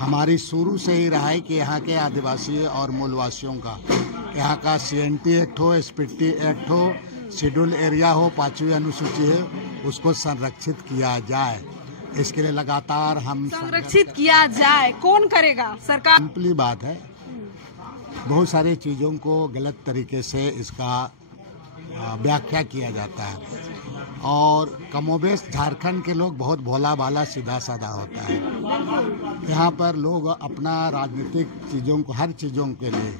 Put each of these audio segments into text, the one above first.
हमारी शुरू से ही रहा है कि यहाँ के आदिवासी और मूलवासियों का, यहाँ का CNT एक्ट हो, SPT एक्ट हो, शेड्यूल एरिया हो, 5वीं अनुसूची है, उसको संरक्षित किया जाए। इसके लिए लगातार हम संरक्षित किया जाए। कौन करेगा? सरकार। सिंपली बात है, बहुत सारी चीज़ों को गलत तरीके से इसका व्याख्या किया जाता है और कमोबेश झारखंड के लोग बहुत भोला भाला सीधा साधा होता है। यहाँ पर लोग अपना राजनीतिक चीज़ों को, हर चीज़ों के लिए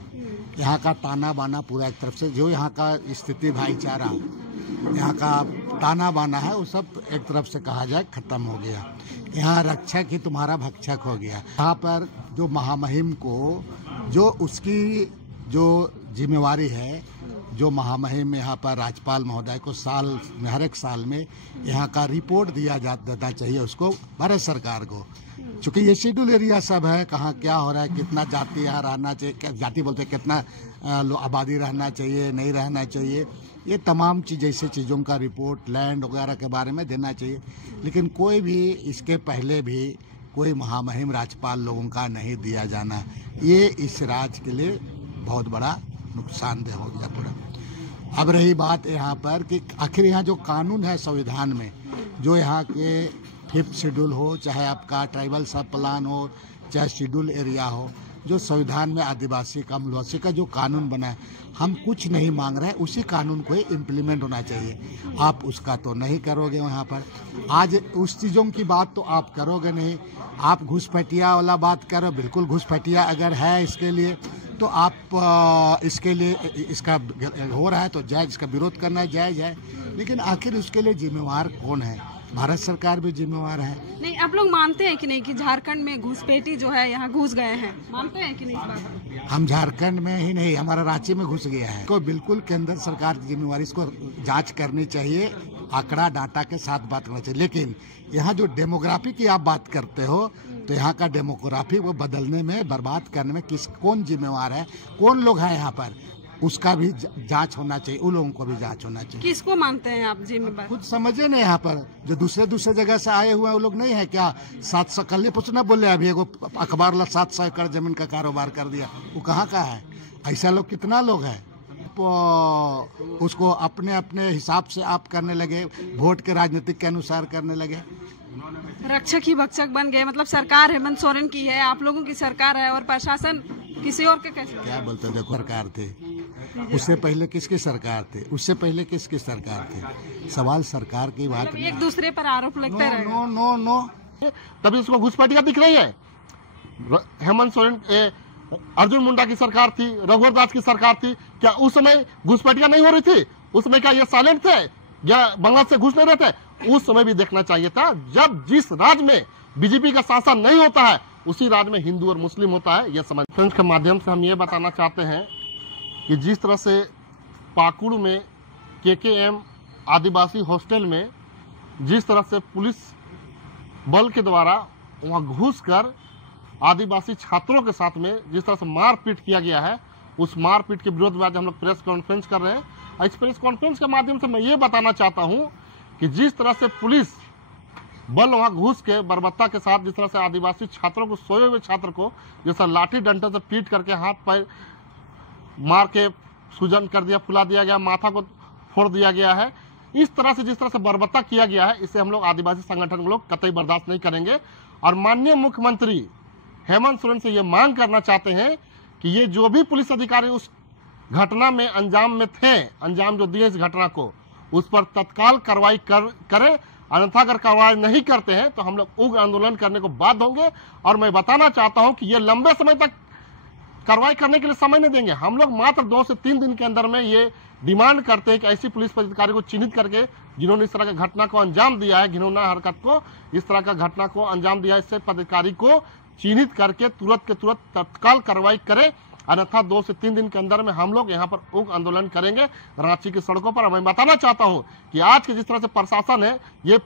यहाँ का ताना बाना पूरा एक तरफ से, जो यहाँ का स्थिति भाईचारा यहाँ का ताना बाना है, वो सब एक तरफ से कहा जाए खत्म हो गया। यहाँ रक्षक ही तुम्हारा भक्षक हो गया। यहाँ पर जो महामहिम को जो उसकी जो जिम्मेवारी है, जो महामहिम यहाँ पर राज्यपाल महोदय को साल में, हर एक साल में यहाँ का रिपोर्ट दिया देना चाहिए उसको, भारत सरकार को। चूँकि ये शेड्यूल एरिया सब है, कहाँ क्या हो रहा है, कितना जाति यहाँ रहना चाहिए, क्या जाति बोलते हैं, कितना आबादी रहना चाहिए, नहीं रहना चाहिए, ये तमाम चीज़ ऐसे चीज़ों का रिपोर्ट लैंड वगैरह के बारे में देना चाहिए। लेकिन कोई भी इसके पहले भी कोई महामहिम राज्यपाल लोगों का नहीं दिया जाना, ये इस राज्य के लिए बहुत बड़ा नुकसानदेह हो गया पूरा। अब रही बात यहाँ पर कि आखिर यहाँ जो कानून है संविधान में, जो यहाँ के 5th शेड्यूल हो, चाहे आपका ट्राइबल सब प्लान हो, चाहे शेड्यूल एरिया हो, जो संविधान में आदिवासी का, मूलवासी का जो कानून बना है, हम कुछ नहीं मांग रहे हैं, उसी कानून को ही इम्प्लीमेंट होना चाहिए। आप उसका तो नहीं करोगे वहाँ पर। आज उस चीज़ों की बात तो आप करोगे नहीं, आप घुसपैठिया वाला बात करो। बिल्कुल घुसपैठिया अगर है इसके लिए तो आप इसके लिए, इसका हो रहा है तो जायज़, इसका विरोध करना जायज़ है, लेकिन आखिर उसके लिए जिम्मेवार कौन है? भारत सरकार भी जिम्मेवार है। नहीं, आप लोग मानते हैं कि नहीं कि झारखंड में घुसपैठी जो है यहाँ घुस गए हैं? मानते हैं कि नहीं इस बात? हम झारखंड में ही नहीं, हमारा रांची में घुस गया है। तो बिल्कुल केंद्र सरकार की जिम्मेवारी, इसको जांच करनी चाहिए, आंकड़ा डाटा के साथ बात करना चाहिए। लेकिन यहाँ जो डेमोग्राफी की आप बात करते हो, तो यहाँ का डेमोग्राफी वो बदलने में, बर्बाद करने में कौन जिम्मेवार है, कौन लोग हैं यहाँ पर, उसका भी जांच होना चाहिए, उन लोगों को भी जांच होना चाहिए। किसको मानते हैं आप जिम्मेदार? खुद समझे नहीं, यहाँ पर जो दूसरे जगह से आए हुए हैं वो लोग नहीं है क्या? 700 कल पूछना बोले, अभी एगो अखबार वाला 700 एकड़ जमीन का कारोबार कर दिया, वो कहाँ का है? ऐसा लोग कितना लोग हैं? उसको अपने अपने हिसाब से आप करने लगे, वोट के राजनीतिक के अनुसार करने लगे। रक्षक ही भक्षक बन गए। मतलब सरकार हेमंत सोरेन की है, आप लोगों की सरकार है, और प्रशासन किसी और के कैसे? क्या बोलते हैं, देखो सरकार थे, उससे पहले किसकी सरकार थे, उससे पहले किसकी सरकार थे? सवाल सरकार की बात, एक दूसरे पर आरोप लगता है। नो नो नो, तभी उसको घुसपैठिया दिख रही है। हेमंत सोरेन, अर्जुन मुंडा की सरकार थी, रघुवर दास की सरकार थी, क्या उस समय घुसपैठिया नहीं हो रही थी? उस समय क्या ये साइलेंट थे या बांग्लादेश से घुस नहीं रहे थे? उस समय भी देखना चाहिए था। जब जिस राज्य में बीजेपी का शासन नहीं होता है, उसी राज्य में हिंदू और मुस्लिम होता है। यह समझ के माध्यम से हम ये बताना चाहते हैं कि जिस तरह से पाकुड़ में KKM आदिवासी हॉस्टल में जिस तरह से पुलिस बल के द्वारा वहां घुसकर आदिवासी छात्रों के साथ में जिस तरह से मारपीट किया गया है, उस मारपीट के विरोध में आज हम लोग प्रेस कॉन्फ्रेंस कर रहे हैं। इस प्रेस कॉन्फ्रेंस के माध्यम से मैं ये बताना चाहता हूं कि जिस तरह से पुलिस बल वहां घुस के बर्बरता के साथ जिस तरह से आदिवासी छात्रों को, सोए हुए छात्र को जैसा लाठी डंडे से पीट करके हाथ पैर मार के सूजन कर दिया, फुला दिया गया, माथा को फोड़ दिया गया है, इस तरह से जिस तरह से बर्बरता किया गया है, इसे हम लोग आदिवासी संगठन लोग कतई बर्दाश्त नहीं करेंगे। और माननीय मुख्यमंत्री हेमंत सोरेन से ये मांग करना चाहते हैं कि ये जो भी पुलिस अधिकारी उस घटना में अंजाम में थे, अंजाम जो दिए इस घटना को, उस पर तत्काल कार्रवाई करें। अन्यथा अगर कार्रवाई नहीं करते हैं तो हम लोग उग्र आंदोलन करने को बाध्य होंगे। और मैं बताना चाहता हूं कि ये लंबे समय तक कार्रवाई करने के लिए समय नहीं देंगे। हम लोग मात्र 2 से 3 दिन के अंदर में ये डिमांड करते हैं कि ऐसी पुलिस अधिकारी को चिन्हित करके, जिन्होंने इस तरह की घटना को अंजाम दिया है, घिनौना हरकत को, इस तरह का घटना को अंजाम दिया है, इससे पदाधिकारी को चिन्हित करके तुरंत के तुरंत तत्काल कार्रवाई करें। अन्यथा 2 से 3 दिन के अंदर में हम लोग यहाँ पर उग्र आंदोलन करेंगे रांची की सड़कों पर। मैं बताना चाहता हूँ कि आज के जिस तरह से प्रशासन है, ये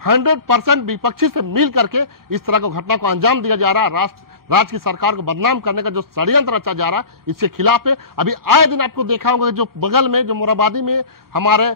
100% विपक्षी से मिल करके इस तरह की घटना को अंजाम दिया जा रहा है। राज्य की सरकार को बदनाम करने का जो षड्यंत्र रचा जा रहा है, इसके खिलाफ है। अभी आए दिन आपको देखा होगा जो बगल में, जो मोराबादी में हमारे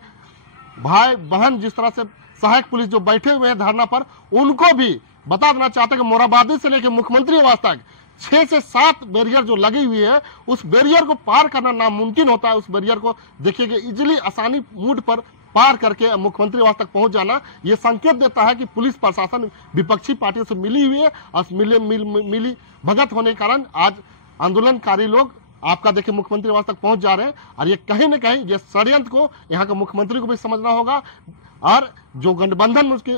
भाई बहन जिस तरह से सहायक पुलिस जो बैठे हुए हैं धरना पर, उनको भी बता देना चाहते हैं कि मोराबादी से लेकर मुख्यमंत्री आवास तक 6 से 7 बैरियर जो लगी हुई है, उस बैरियर को पार करना नामुमकिन होता है। उस बैरियर को देखिए कि इजिली आसानी मूड पर पार करके मुख्यमंत्री आवास तक पहुंच जाना, ये संकेत देता है कि पुलिस प्रशासन विपक्षी पार्टियों से मिली हुई है और मिली भगत होने के कारण आज आंदोलनकारी लोग आपका देखिए मुख्यमंत्री आवास तक पहुंच जा रहे हैं। और ये कहीं न कहीं ये षड्यंत्र को यहाँ के मुख्यमंत्री को भी समझना होगा और जो गठबंधन में उसकी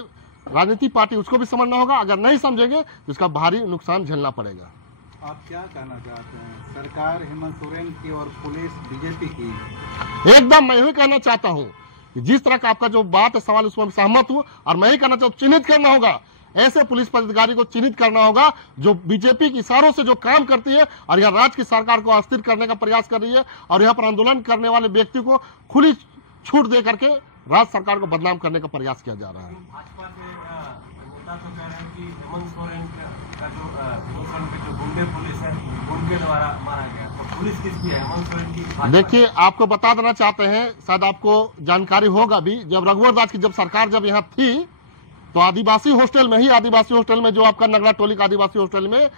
राजनीतिक पार्टी उसको भी समझना होगा। अगर नहीं समझेंगे तो इसका भारी नुकसान झेलना पड़ेगा। आप क्या कहना चाहते हैं, सरकार हेमंत सोरेन की और पुलिस बीजेपी की? एकदम मैं यही कहना चाहता हूँ कि जिस तरह का आपका जो बात है, सवाल, उसमें सहमत हूँ। और मैं ही कहना चाहता हूँ, चिन्हित करना होगा, ऐसे पुलिस पदाधिकारी को चिन्हित करना होगा जो बीजेपी के इशारों से जो काम करती है और यह राज्य की सरकार को अस्थिर करने का प्रयास कर रही है और यहाँ पर आंदोलन करने वाले व्यक्ति को खुली छूट दे करके राज्य सरकार को बदनाम करने का प्रयास किया जा रहा है। भाजपा के नेता तो कह रहे हैं कि हेमंत सोरेन का जो गुंडे पुलिस है उनके द्वारा मारा गया, तो पुलिस किसकी है, हेमंत सोरेन की? देखिए, आपको बता देना चाहते हैं, शायद आपको जानकारी होगा भी, जब रघुवर दास की जब सरकार जब यहाँ थी तो आदिवासी हॉस्टल में जो आपका नगरा टोली का आदिवासी हॉस्टल में,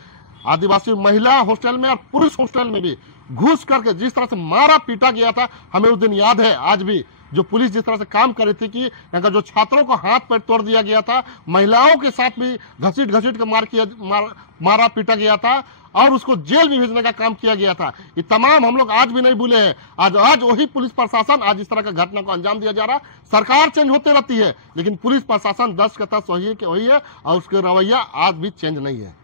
आदिवासी महिला हॉस्टल में और पुरुष हॉस्टल में भी घुस करके जिस तरह से मारा पीटा गया था, हमें उस दिन याद है आज भी। जो पुलिस जिस तरह से काम कर रही थी कि यहाँ का जो छात्रों को हाथ पैर तोड़ दिया गया था, महिलाओं के साथ भी घसीट के मारा पीटा गया था और उसको जेल भी भेजने का काम किया गया था। ये तमाम हम लोग आज भी नहीं भूले हैं। आज वही पुलिस प्रशासन, आज इस तरह का घटना को अंजाम दिया जा रहा है। सरकार चेंज होती रहती है लेकिन पुलिस प्रशासन 10 का 10 वही है और उसका रवैया आज भी चेंज नहीं है।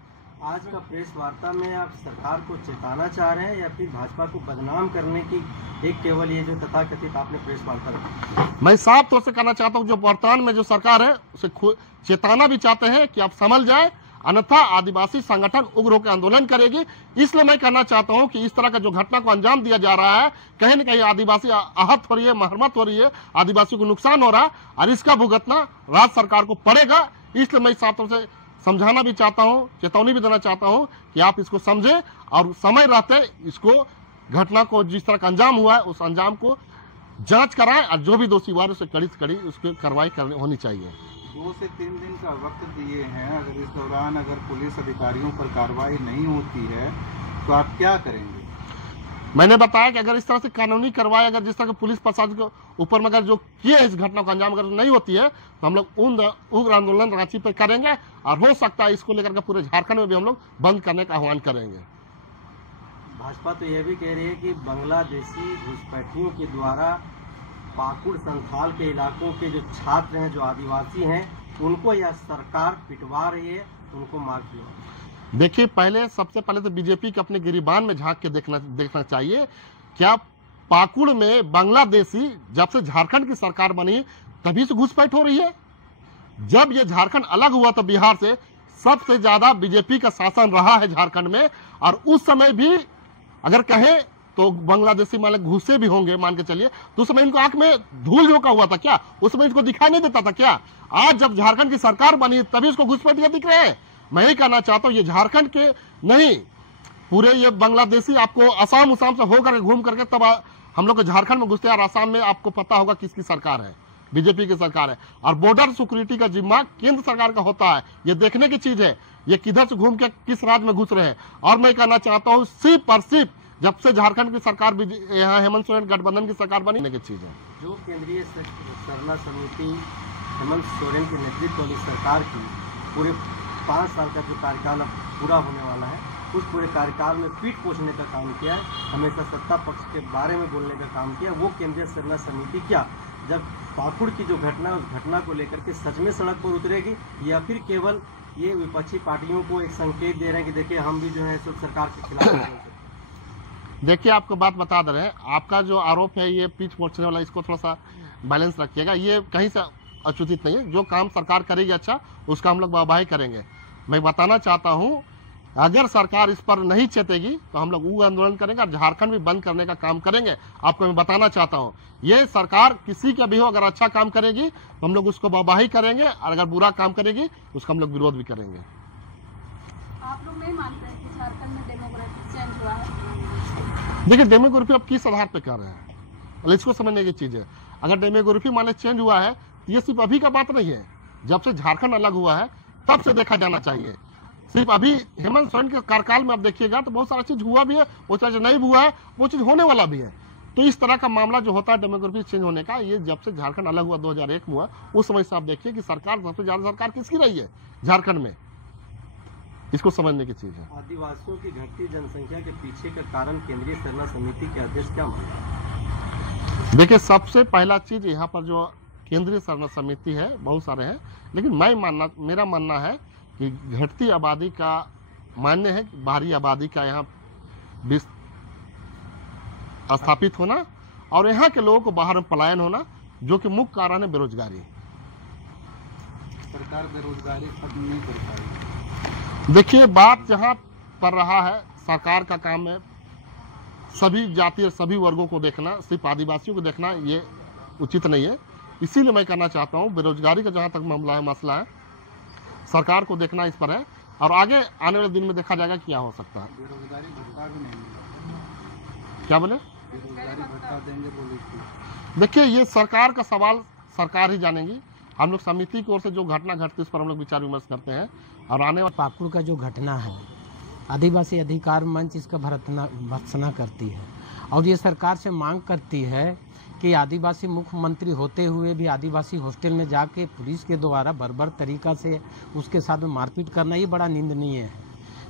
आज का प्रेस वार्ता में आप सरकार को चेताना चाह रहे हैं या फिर भाजपा को बदनाम करने की एक केवल ये जो तथाकथित आपने प्रेस वार्ता रखी? मैं साफ तौर से कहना चाहता हूँ, जो वर्तमान में जो सरकार है उसे चेताना भी चाहते हैं कि आप समझ जाए, अन्यथा आदिवासी संगठन उग्र होकर आंदोलन करेगी। इसलिए मैं कहना चाहता हूं कि इस तरह का जो घटना को अंजाम दिया जा रहा है, कहीं न कहीं आदिवासी आहत हो रही है, मरम्मत हो रही है, आदिवासी को नुकसान हो रहा है और इसका भुगतना राज्य सरकार को पड़ेगा। इसलिए मैं साफ तौर से समझाना भी चाहता हूं, चेतावनी भी देना चाहता हूं कि आप इसको समझे और समय रहते इसको घटना को जिस तरह का अंजाम हुआ है उस अंजाम को जांच कराएं और जो भी दोषी हुआ है उसे कड़ी से कड़ी उसकी कार्रवाई होनी चाहिए। 2 से 3 दिन का वक्त दिए हैं, अगर इस दौरान अगर पुलिस अधिकारियों पर कार्रवाई नहीं होती है तो आप क्या करेंगे? मैंने बताया कि अगर इस तरह से कानूनी कार्रवाई, अगर जिस तरह के पुलिस प्रशासन के ऊपर में अगर जो किए इस घटना को अंजाम अगर नहीं होती है तो हम लोग उग्र आंदोलन रांची पर करेंगे और हो सकता है इसको लेकर के पूरे झारखंड में भी हम लोग बंद करने का आह्वान करेंगे। भाजपा तो यह भी कह रही है कि बांग्लादेशी घुसपैठियों के द्वारा पाकुड़ संथाल के इलाकों के जो छात्र हैं, जो आदिवासी हैं, उनको यह सरकार पिटवा रही है, उनको मार दिया। देखिए, सबसे पहले तो बीजेपी के अपने गिरिबान में झांक के देखना चाहिए। क्या पाकुड़ में बांग्लादेशी जब से झारखंड की सरकार बनी तभी से घुसपैठ हो रही है? जब ये झारखंड अलग हुआ तो बिहार से सबसे ज्यादा बीजेपी का शासन रहा है झारखंड में और उस समय भी अगर कहें तो बांग्लादेशी माने घुसे भी होंगे, मान के चलिए, तो उस समय इनको आंख में धूल झोंका हुआ था क्या? उस समय इनको दिखाई नहीं देता था क्या? आज जब झारखंड की सरकार बनी तभी इसको घुसपैठिया दिख रहे हैं। मैं ही कहना चाहता हूँ, ये झारखंड के नहीं, पूरे ये बांग्लादेशी आपको असम उसाम से होकर घूम करके तब हम लोग झारखंड में घुसते हैं और असम में आपको पता होगा किसकी सरकार है, बीजेपी की सरकार है। और बॉर्डर सिक्योरिटी का जिम्मा केंद्र सरकार का होता है। ये देखने की चीज है ये किधर से घूम के किस राज्य में घुस रहे हैं। और मैं कहना चाहता हूँ, सिर्फ और सिर्फ जब से झारखंड की सरकार यहाँ हेमंत सोरेन गठबंधन की सरकार बनी की चीज है। जो केंद्रीय सरना समिति हेमंत सोरेन के नेतृत्व वाली सरकार की पूरे 5 साल का जो कार्यकाल अब पूरा होने वाला है, उस पूरे कार्यकाल में पीठ पोषने का काम किया है, हमेशा सत्ता पक्ष के बारे में बोलने का काम किया। वो केंद्रीय सरना समिति क्या जब पाकुड़ की जो घटना है उस घटना को लेकर के सच में सड़क पर उतरेगी या फिर केवल ये विपक्षी पार्टियों को एक संकेत दे रहे हैं कि देखिए हम भी जो है सब सरकार के खिलाफ? देखिए, आपको बात बता दे रहे हैं, आपका जो आरोप है ये पीठ पोछने वाला, इसको थोड़ा सा बैलेंस रखिएगा। ये कहीं से अच्युतित नहीं है। जो काम सरकार करेगी अच्छा, उसका हम लोग वाहवाही करेंगे। मैं बताना चाहता हूं, अगर सरकार इस पर नहीं चेतेगी तो हम लोग उग्र आंदोलन करेंगे और झारखंड भी बंद करने का काम करेंगे। आपको मैं बताना चाहता हूं, ये सरकार किसी का भी हो, अगर अच्छा काम करेगी तो हम लोग उसको वाहवाही करेंगे और अगर बुरा काम करेगी उसका हम लोग विरोध भी करेंगे। आप लोग नहीं मानते हैं कि झारखंड में डेमोग्राफी चेंज हुआ है? देखिए, डेमोग्राफी अब किस आधार पे कर रहे हैं, इसको समझने की चीज है। अगर डेमोग्राफी माने चेंज हुआ है तो ये सिर्फ अभी का बात नहीं है। जब से झारखंड अलग हुआ है तब से देखा जाना चाहिए। सिर्फ अभी हेमंत सोरेन के कार्यकाल में आप देखिएगा तो बहुत सारा चीज हुआ भी है, वो चीज नहीं हुआ है, वो चीज होने वाला भी है। तो इस तरह का मामला जो होता है डेमोग्राफी चेंज होने का, ये जब से झारखंड अलग हुआ 2001 में हुआ, उस समय से आप देखिए कि सरकार सबसे ज्यादा सरकार किसकी रही है झारखंड में, इसको समझने की चीज है। आदिवासियों की घटती जनसंख्या के पीछे का कारण केंद्रीय सरना समिति के अध्यक्ष क्या मानते हैं? देखिए, सबसे पहला चीज यहाँ पर जो केंद्रीय सरना समिति है, बहुत सारे हैं, लेकिन मेरा मानना है कि घटती आबादी का मान्य है कि बाहरी आबादी का यहाँ स्थापित होना और यहाँ के लोगों को बाहर में पलायन होना, जो कि मुख्य कारण है बेरोजगारी। सरकार बेरोजगारी खत्म नहीं कर पाई। देखिए, बात जहाँ कर रहा है, सरकार का काम है सभी जाति और सभी वर्गों को देखना, सिर्फ आदिवासियों को देखना ये उचित नहीं है। इसीलिए मैं कहना चाहता हूँ, बेरोजगारी का जहाँ तक मसला है, सरकार को देखना इस पर है, और आगे आने वाले दिन में देखा जाएगा क्या हो सकता है। बेरोजगारी भत्ता भी नहीं मिला। क्या बोले? बेरोजगारी भत्ता देंगे बोली थी। देखिए, ये सरकार का सवाल सरकार ही जानेगी। हम लोग समिति की ओर से जो घटना घटती है उस पर हम लोग विचार विमर्श करते हैं, और आने वाले पाकुड़ का जो घटना है, आदिवासी अधिकार मंच इसका भर्त्सना करती है और ये सरकार से मांग करती है कि आदिवासी मुख्यमंत्री होते हुए भी आदिवासी हॉस्टल में जाके पुलिस के द्वारा बर्बर तरीका से उसके साथ में मारपीट करना ये बड़ा निंदनीय है।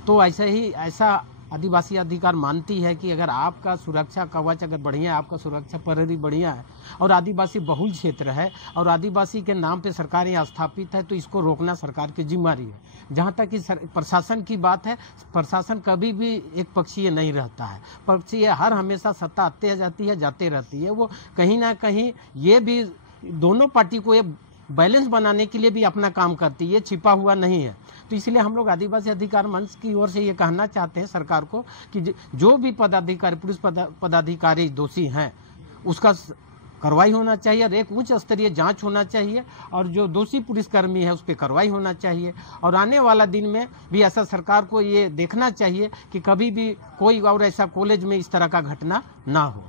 तो ऐसा आदिवासी अधिकार मानती है कि अगर आपका सुरक्षा कवच अगर बढ़िया है, आपका सुरक्षा प्रहरी बढ़िया है और आदिवासी बहुल क्षेत्र है और आदिवासी के नाम पे सरकार यहाँ स्थापित है, तो इसको रोकना सरकार की जिम्मेदारी है। जहाँ तक कि प्रशासन की बात है, प्रशासन कभी भी एक पक्षीय नहीं रहता है। पक्षीय हर हमेशा सत्ता आते जाती है, जाते रहती है। वो कहीं ना कहीं ये भी दोनों पार्टी को ये बैलेंस बनाने के लिए भी अपना काम करती है, ये छिपा हुआ नहीं है। तो इसलिए हम लोग आदिवासी अधिकार मंच की ओर से ये कहना चाहते हैं सरकार को कि जो भी पदाधिकारी, पुलिस पदाधिकारी दोषी हैं, उसका कार्रवाई होना चाहिए और एक उच्च स्तरीय जांच होना चाहिए, और जो दोषी पुलिसकर्मी है उस पर कार्रवाई होना चाहिए। और आने वाला दिन में भी ऐसा सरकार को ये देखना चाहिए कि कभी भी कोई और ऐसा कॉलेज में इस तरह का घटना ना हो।